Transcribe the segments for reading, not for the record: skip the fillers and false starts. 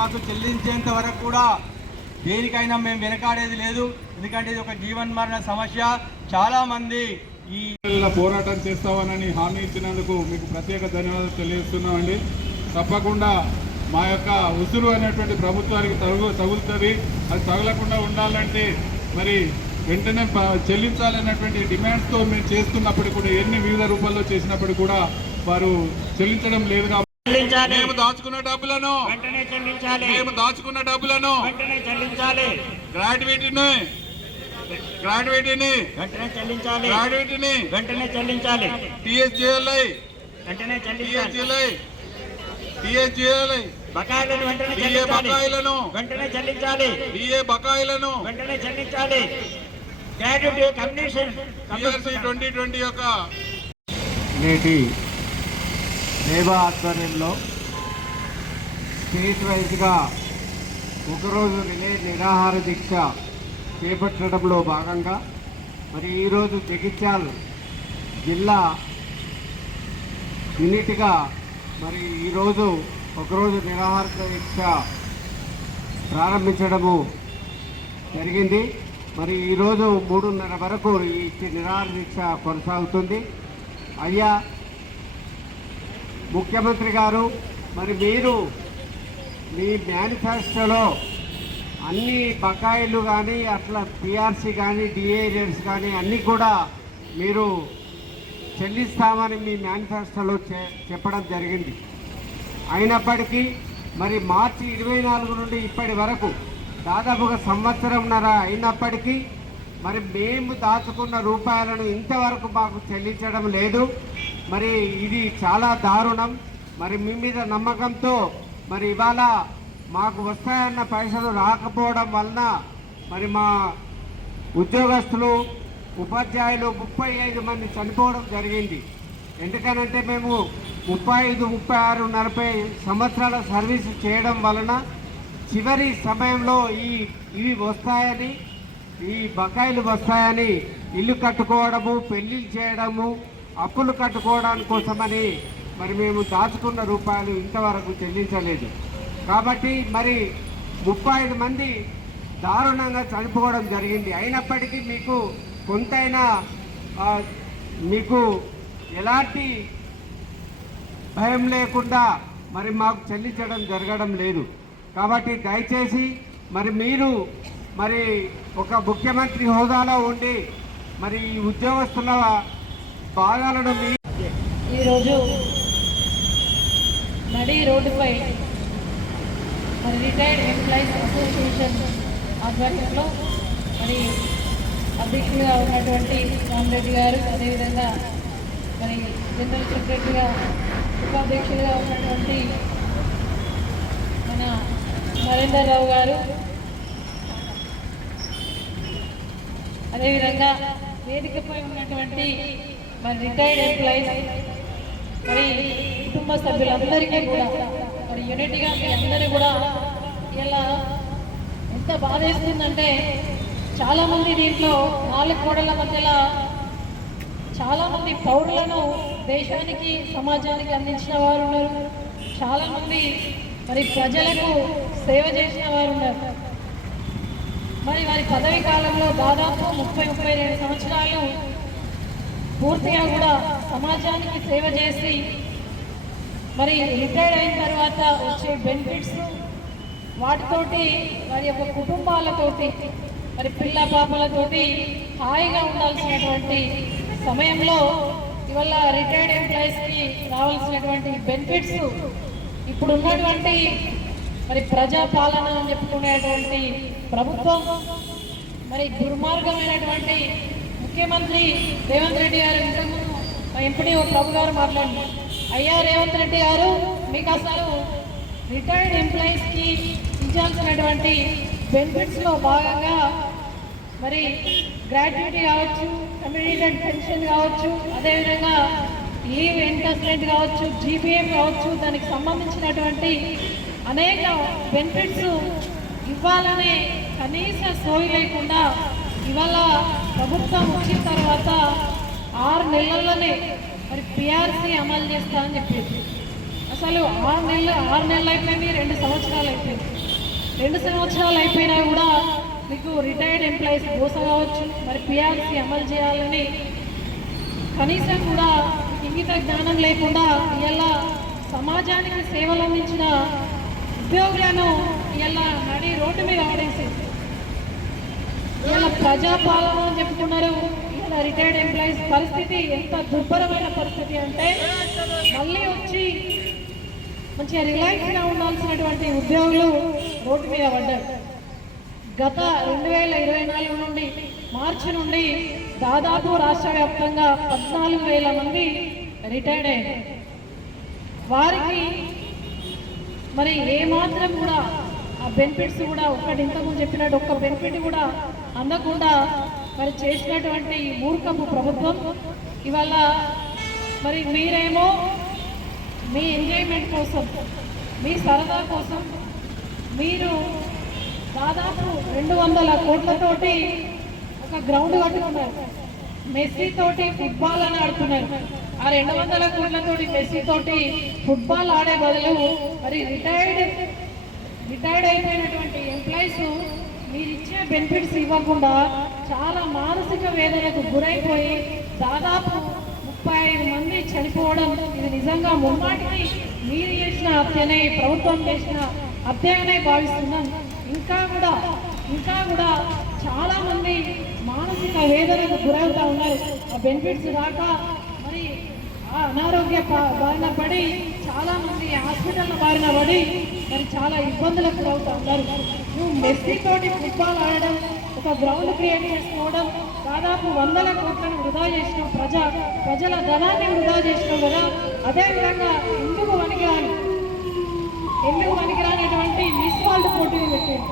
మాకు చెల్లించేంత వరకు కూడా దేనికైనా మేము వెనకాడేది లేదు. ఎందుకంటే ఇది ఒక జీవన్మరణ సమస్య. చాలామంది ఈ పోరాటం చేస్తామని హామీ ఇచ్చినందుకు మీకు ప్రత్యేక ధన్యవాదాలు తెలియజేస్తున్నామండి. తప్పకుండా మా యొక్క ఉసురు అనేటువంటి ప్రభుత్వానికి తగులుతుంది. అది తగలకుండా ఉండాలంటే మరి వెంటనే చెల్లించాలన్నటువంటి డిమాండ్స్తో మేము చేస్తున్నప్పుడు కూడా వివిధ రూపాల్లో చేసినప్పుడు కూడా వారు చెల్లించడం లేదు. మేము దాచుకున్న డబ్బులను వెంటనే చెల్లించాలి. మేము దాచుకున్న డబ్బులను వెంటనే చెల్లించాలి. గ్రాడ్యుయేటీని వెంటనే చెల్లించాలి. గ్రాడ్యుయేటీని వెంటనే చెల్లించాలి. టీఎస్జీఎల్ఐ వెంటనే చెల్లించాలి. టీఎస్జీఎల్ఐ బకాయిలను వెంటనే డిఏ బకాయిలను వెంటనే చెల్లించాలి. డిఏ బకాయిలను వెంటనే చెల్లించాలి. గ్రాడ్యుయేట్ కమిషన్ 2020 యొక్క నేటి లేబా ఆధ్వర్యంలో స్టేట్ వైజ్గా ఒకరోజు రిలే నిరాహార దీక్ష చేపట్టడంలో భాగంగా మరి ఈరోజు జగిత్యాల జిల్లా యూనిట్గా మరి ఈరోజు ఒకరోజు నిరాహార దీక్ష ప్రారంభించడము జరిగింది. మరి ఈరోజు 3:30 వరకు ఈ నిరాహార దీక్ష కొనసాగుతుంది. అయ్యా ముఖ్యమంత్రి గారు, మరి మీరు మీ మేనిఫెస్టోలో అన్ని బకాయిలు కానీ అట్లా పిఆర్సీ కానీ డిఏ రేట్స్ కానీ అన్నీ కూడా మీరు చెల్లిస్తామని మీ మేనిఫెస్టోలో చెప్పడం జరిగింది. అయినప్పటికీ మరి మార్చి 24 నుండి ఇప్పటి వరకు దాదాపుగా సంవత్సరంన్నర అయినప్పటికీ మరి మేము దాచుకున్న రూపాయలను ఇంతవరకు మాకు చెల్లించడం లేదు. మరి ఇది చాలా దారుణం. మరి మీ మీద నమ్మకంతో మరి ఇవాళ మాకు వస్తాయన్న పైసలు రాకపోవడం వలన మరి మా ఉద్యోగస్తులు ఉపాధ్యాయులు 35 మంది చనిపోవడం జరిగింది. ఎందుకనంటే మేము 35, 36, 40 సంవత్సరాల సర్వీస్ చేయడం వలన చివరి సమయంలో ఇవి వస్తాయని, ఈ బకాయిలు వస్తాయని ఇల్లు కట్టుకోవడము, పెళ్లిళ్ళు చేయడము, అప్పులు కట్టుకోవడానికి కోసమని మరి మేము దాచుకున్న రూపాయలు ఇంతవరకు చెల్లించలేదు. కాబట్టి మరి 35 మంది దారుణంగా చనిపోవడం జరిగింది. అయినప్పటికీ మీకు కొంతైనా మీకు ఎలాంటి భయం లేకుండా మరి మాకు చెల్లించడం జరగడం లేదు. కాబట్టి దయచేసి మరి మీరు మరి ఒక ముఖ్యమంత్రి హోదాలో ఉండి మరి ఈ ఉద్యోగస్తుల బాధలను ఈరోజు నడి రోడ్డుపై మరి రిటైర్డ్ ఎంప్లాయీస్ అసోసియేషన్ ఆధ్వర్యంలో మరి అధ్యక్షులుగా ఉన్నటువంటి రామరెడ్డి గారు, అదేవిధంగా మరి జనరల్ సెక్రటరీగా ఉపాధ్యక్షులుగా ఉన్నటువంటి మన నరేందర్ రావు గారు, అదేవిధంగా వేదికపై ఉన్నటువంటి మరి రిటైర్డ్ ఎంప్లాయీస్ మరి కుటుంబ సభ్యులందరికీ కూడా మరి యూనిట్గా మీ అందరూ కూడా ఇలా ఎంత బాధేస్తుందంటే చాలామంది దీంట్లో 4 గోడల మధ్యలో చాలామంది పౌరులను దేశానికి సమాజానికి అందించిన వారు ఉన్నారు. చాలామంది మరి ప్రజలకు సేవ చేసిన వారు ఉన్నారు. మరి వారి పదవి కాలంలో దాదాపు 30-32 సంవత్సరాలు పూర్తిగా కూడా సమాజానికి సేవ చేసి మరి రిటైర్డ్ అయిన తర్వాత వచ్చే బెనిఫిట్స్ వాటితోటి వారి యొక్క కుటుంబాలతోటి మరి పిల్ల పాపలతోటి హాయిగా ఉండాల్సినటువంటి సమయంలో ఇవాళ రిటైర్డ్ ఎంప్లాయీస్కి రావాల్సినటువంటి బెనిఫిట్స్ ఇప్పుడు ఉన్నటువంటి మరి ప్రజాపాలన అని చెప్పుకునేటువంటి ప్రభుత్వం మరి దుర్మార్గమైనటువంటి ముఖ్యమంత్రి రేవంత్ రెడ్డి గారు ఇంతకుముందు మా ఎంపీ ప్రభు గారు మాట్లాడారు. అయ్యా రేవంత్ రెడ్డి గారు, మీకు అసలు రిటైర్డ్ ఎంప్లాయీస్కి ఇచ్చాల్సినటువంటి బెనిఫిట్స్లో భాగంగా మరి గ్రాట్యుటీ కావచ్చు, కమ్యూనిటీ పెన్షన్ కావచ్చు, అదేవిధంగా లీవ్ ఎన్కాస్మెంట్ కావచ్చు, జీపీఎం కావచ్చు, దానికి సంబంధించినటువంటి అనేక బెనిఫిట్స్ ఇవ్వాలనే కనీస సోయి లేకుండా ఇవాళ ప్రభుత్వం వచ్చిన తర్వాత 6 నెలల్లోనే మరి పిఆర్సీ అమలు చేస్తా అని చెప్పింది. అసలు 6 నెలలు అయిపోయింది, 2 సంవత్సరాలు అయిపోయింది. 2 సంవత్సరాలు అయిపోయినా కూడా మీకు రిటైర్డ్ ఎంప్లాయీస్ దోశ కావచ్చు, మరి పిఆర్సీ అమలు చేయాలని కనీసం కూడా ఇంగిత జ్ఞానం లేకుండా ఇలా సమాజానికి సేవలు అందించిన ఉద్యోగులను ఇలా నడి రోడ్డు మీద ఆడేసింది. ఇలా ప్రజాపాలన అని చెప్పుకున్నారు. ఇలా రిటైర్డ్ ఎంప్లాయీస్ పరిస్థితి ఎంత దుర్భరమైన పరిస్థితి అంటే మళ్ళీ వచ్చి మంచిగా రిలాక్స్గా ఉండాల్సినటువంటి ఉద్యోగులు రోడ్డు మీద పడ్డారు. గత 2024 నుండి మార్చి నుండి దాదాపు రాష్ట్ర వ్యాప్తంగా 14,000 మంది రిటైర్డ్ అయ్యారు. వారికి మరి ఏమాత్రం కూడా ఆ బెనిఫిట్స్ కూడా ఒకటి ఇంతకుముందు చెప్పినట్టు ఒక్క బెనిఫిట్ కూడా అందకుండా మరి చేసినటువంటి మూర్ఖపు ప్రభుత్వం ఇవాళ మరి మీరేమో మీ ఎంజాయ్మెంట్ కోసం, మీ సరదా కోసం మీరు దాదాపు 200 కోట్లతోటి ఒక గ్రౌండ్ కట్టుకున్నారు. మెస్సీ తోటి ఫుట్బాల్ అని ఆడుతున్నారు. ఆ 200 కోట్లతోటి మెస్సీ తోటి ఫుట్బాల్ ఆడే బదులు మరి రిటైర్డ్ అయిపోయినటువంటి ఎంప్లాయీస్ మీరు ఇచ్చే బెనిఫిట్స్ ఇవ్వకుండా చాలా మానసిక వేదనకు గురైపోయి దాదాపు 35 మంది చనిపోవడం ఇది నిజంగా ముమ్మాటికి మీరు చేసిన హత్యనే, ప్రభుత్వం చేసిన హత్యనే భావిస్తున్నాం. ఇంకా కూడా చాలా మంది మానసిక వేదనకు గురవుతూ ఉన్నారు. ఆ బెనిఫిట్స్ రాక మరి ఆ అనారోగ్య బారిన పడి చాలా మంది హాస్పిటల్ బారిన పడి మరి చాలా ఇబ్బందులకు గురవుతూ ఉన్నారు. నువ్వు మెస్సీ తోటి ఫుట్బాల్ ఆడడం, ఒక గ్రౌండ్ క్రియేట్ చేసుకోవడం, దాదాపు 100 కోట్లను వృధా చేసినావు, ప్రజల ధనాన్ని వృధా చేసినావు కదా. అదేవిధంగా ఎందుకు పనికిరానటువంటి మిస్ వరల్డ్ పోటీలు పెట్టారు.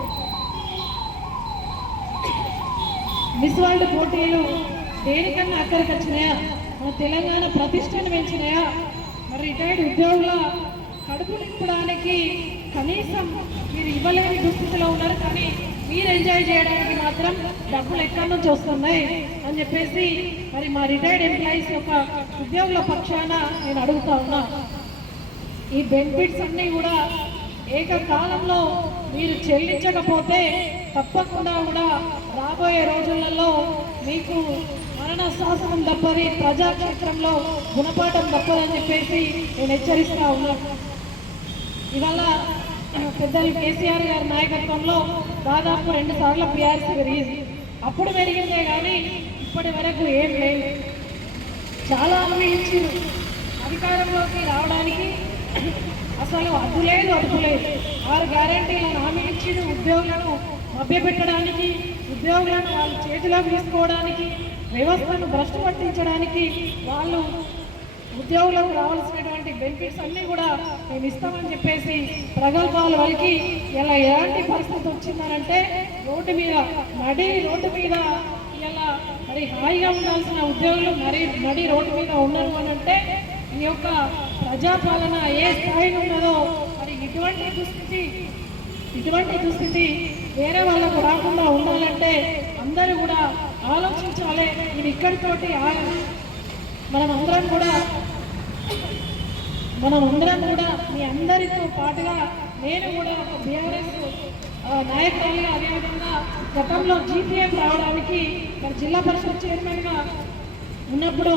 మిస్ వరల్డ్ పోటీలు దేనికన్నా అక్కడికి వచ్చినాయా? మన తెలంగాణ ప్రతిష్టను పెంచినాయా? మరి రిటైర్డ్ ఉద్యోగుల కడుపు నింపడానికి కనీసం మీరు ఇవ్వలేని దుస్థితిలో ఉన్నారు. కానీ మీరు ఎంజాయ్ చేయడానికి మాత్రం డబ్బులు ఎక్కడి నుంచి వస్తున్నాయి అని చెప్పేసి మరి మా రిటైర్డ్ ఎంప్లాయీస్ యొక్క ఉద్యోగుల పక్షాన నేను అడుగుతా ఉన్నా. ఈ బెనిఫిట్స్ అన్నీ కూడా ఏకకాలంలో మీరు చెల్లించకపోతే తప్పకుండా కూడా రాబోయే రోజులలో మీకు మరణ శాసనం తప్పది, ప్రజాక్షేత్రంలో గుణపాఠం తప్పదని చెప్పేసి నేను హెచ్చరిస్తా ఉన్నాను. ఇవాళ పెద్దలు కేసీఆర్ గారి నాయకత్వంలో దాదాపు 2 సార్లు పిఆర్సీ పెరిగింది. అప్పుడు పెరిగిందే కానీ ఇప్పటి వరకు ఏం లేదు. చాలా హామీ ఇచ్చారు. అధికారంలోకి రావడానికి అసలు అడ్డు లేదు. 6 గ్యారంటీలను హామీ ఇచ్చి ఉద్యోగులను మభ్యపెట్టడానికి, ఉద్యోగులను వాళ్ళ చేతిలోకి తీసుకోవడానికి, వ్యవస్థను భ్రష్టు పట్టించడానికి, వాళ్ళు ఉద్యోగులకు రావాల్సినటువంటి బెనిఫిట్స్ అన్నీ కూడా మేము ఇస్తామని చెప్పేసి ప్రగల్భాలు వాళ్ళకి ఇలా ఎలాంటి పరిస్థితి వచ్చిందనంటే రోడ్డు మీద ఇలా మరి హాయిగా ఉండాల్సిన ఉద్యోగులు నడి రోడ్డు మీద ఉన్నారు అని అంటే ఈ యొక్క ప్రజాపాలన ఏ స్థాయిలో ఉన్నదో మరి ఇటువంటి దుస్థితి వేరే వాళ్ళకు రాకుండా ఉండాలంటే అందరూ కూడా ఆలోచించాలి. ఇది ఇక్కడితోటి మనం అందరం కూడా మీ అందరితో పాటుగా నేను కూడా బీఆర్ఎస్ నాయకురాలుగా, అదేవిధంగా గతంలో జీపీఎం రావడానికి మరి జిల్లా పరిషత్ చైర్మన్గా ఉన్నప్పుడు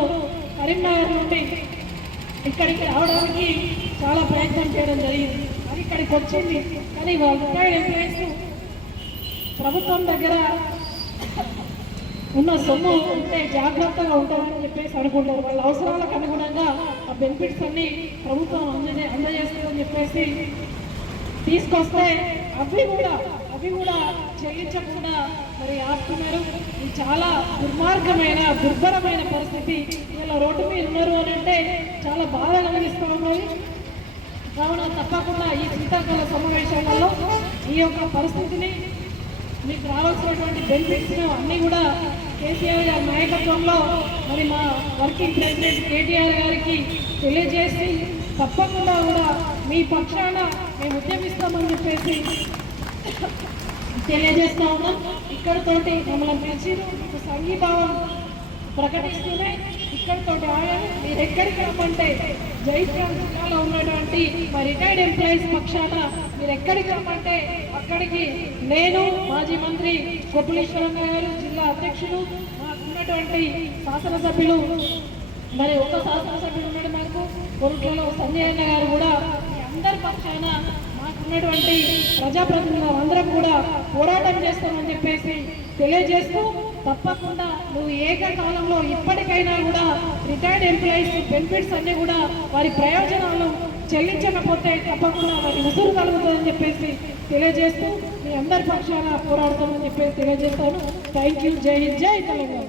కరీంనగర్ నుండి ఇక్కడికి రావడానికి చాలా ప్రయత్నం చేయడం జరిగింది. అది ఇక్కడికి వచ్చింది. కానీ రిటైర్డ్ ఎంప్లాయీస్ ప్రభుత్వం దగ్గర ఉన్న సొమ్ము ఉంటే జాగ్రత్తగా ఉంటామని చెప్పేసి అనుకుంటారు. వాళ్ళ అవసరాలకు అనుగుణంగా ఆ బెనిఫిట్స్ అన్ని ప్రభుత్వం అందజేస్తుందని చెప్పేసి తీసుకొస్తే అవి కూడా చెల్లించకుండా మరి ఆపుతున్నారు. ఇది చాలా దుర్భరమైన పరిస్థితి. ఇలా రోడ్డు మీద ఉన్నారు అని అంటే చాలా బాధ కలిగిస్తూ ఉన్నది. కావున తప్పకుండా ఈ శీతాకాల సమావేశాలలో ఈ యొక్క పరిస్థితిని, మీకు రావాల్సినటువంటి బెనిఫిట్స్ అన్నీ కూడా కేసీఆర్ గారి నాయకత్వంలో మరి మా వర్కింగ్ ప్రెసిడెంట్ కేటీఆర్ గారికి తెలియజేసి తప్పకుండా కూడా మీ పక్షాన మేము ఉద్యమిస్తామని చెప్పేసి తెలియజేస్తా ఉన్నాం. ఇక్కడితోటి మమ్మల్ని పిలిచి సంఘీభావం ప్రకటిస్తూనే ఇక్కడితోటి ఆగాలి. మీరు ఎక్కడికి రమ్మంటే జైత్యాల జిల్లాలో ఉన్నటువంటి మా రిటైర్డ్ ఎంప్లాయీస్ పక్షాన మీరు ఎక్కడికి రమ్మంటే అక్కడికి నేను మాజీ మంత్రి కొప్పులీశ్వరన్న గారు, జిల్లా అధ్యక్షులు, మాకున్నటువంటి శాసనసభ్యులు, మరి ఒక శాసనసభ్యులు ఉన్నాడు మాకు కొరుట్లలో సంజయ్ అన్న గారు కూడా, మీ అందరి పక్షాన మాకున్నటువంటి ప్రజాప్రతినిధులు అందరం కూడా పోరాటం చేస్తామని చెప్పేసి తెలియజేస్తూ, తప్పకుండా నువ్వు ఏకకాలంలో ఇప్పటికైనా కూడా రిటైర్డ్ ఎంప్లాయీస్ బెనిఫిట్స్ అన్ని కూడా వారి ప్రయోజనాలు చెల్లించకపోతే తప్పకుండా వారి ఉసురు కలుగుతుందని చెప్పేసి తెలియజేస్తూ మీ అందరి పక్షాన పోరాడతామని చెప్పేసి తెలియజేస్తాను. Thank you. జై హింద్, జై తెలంగాణ.